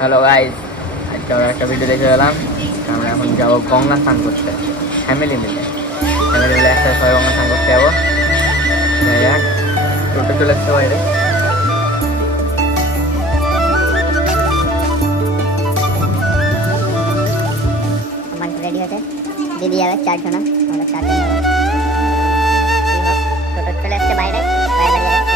Hello guys, আজকে আমরা একটা ভিডিও দেখে গেলাম। আমরা এখন যাবো গঙ্গা স্নান করতে, ফ্যামিলি মিলে একসাথে সবাই গঙ্গা স্নান করতে যাবো। যাই যাক, টোটো চলে এসছে বাইরে। আমার রেডি হয়েছে, দিদি যাবে 4 জন, আমরা 4 জন যাবো। টোটো চলে এসছে বাইরে, বাইরে দাঁড়িয়ে আছে।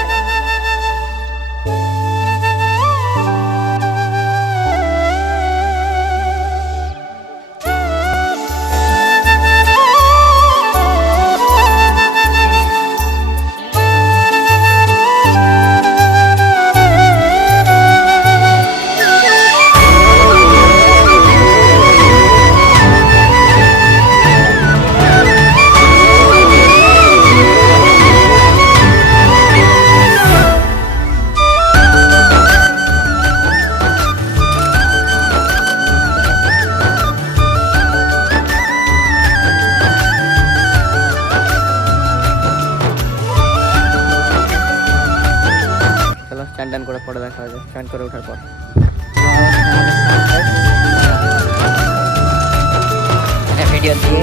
চলো স্নান টান করে ফটো দেখা হয়েছে, স্নান করে ওঠার পর। ভিডিও দিয়ে